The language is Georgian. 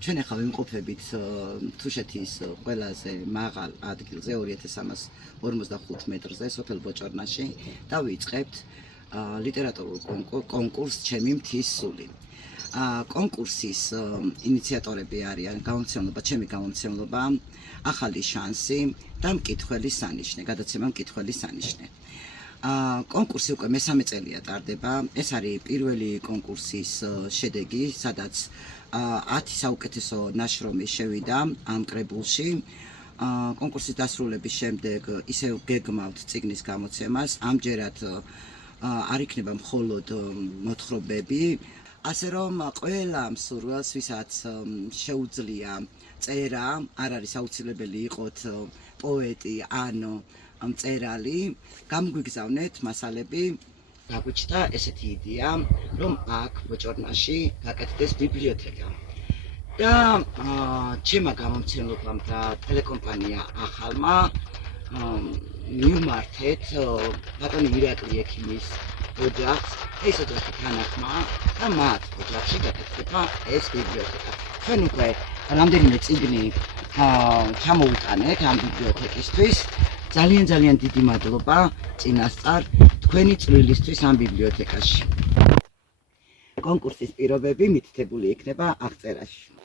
ჩვენ ახლა ვიმყოფებით თუშეთის ყველაზე მაღალ ადგილზე 2345 მეტრზე სოფელ ბოჭორნაში და ვიწყებთ ლიტერატურულ კონკურსს ჩემი მთის სული. კონკურსის ინიციატორები არიან გამომცემლობა ჩემი გამომცემლობა ახალი შანსი და მკითხველი სანიშნე, გადაცემა მკითხველი სანიშნე. კონკურსი უკვე მესამე წელია ტარდება. ეს არის პირველი კონკურსის შედეგი, სადაც 10 საუკეთესო ნაშრომი შევიდა ამ კრებულში. კონკურსის დასრულების შემდეგ ისევ გეგმავთ წიგნის გამოცემას. ამჯერად არ იქნება მხოლოდ მოთხრობები, ასე რომ ყველა მსურველს, ვისაც შეუძლია წერა, არ არის აუცილებელი იყოთ პოეტი ან მწერალი, გამგვიგზავნეთ მასალები. გაგვიჩნდა ესეთი იდეა, რომ აქ ბოჭორნაში გაკეთდეს ბიბლიოთეკა. და ჩემმა გამომცემლობამ და ტელეკომპანია ახალმა მივმართეთ ბატონი ირაკლი ექიმის ოჯახს, ეს ოჯახი თანახმა და მათ ოჯახში გაკეთდება ეს ბიბლიოთეკა. ჩვენ უკვე რამდენიმე წიგნი ჩამოვიტანეთ ამ ბიბლიოთეკისთვის. ძალიან დიდი მადლობა წინასწარ თქვენი წვლილისთვის ამ ბიბლიოთეკაში. კონკურსის პირობები მითითებული იქნება აღწერაში.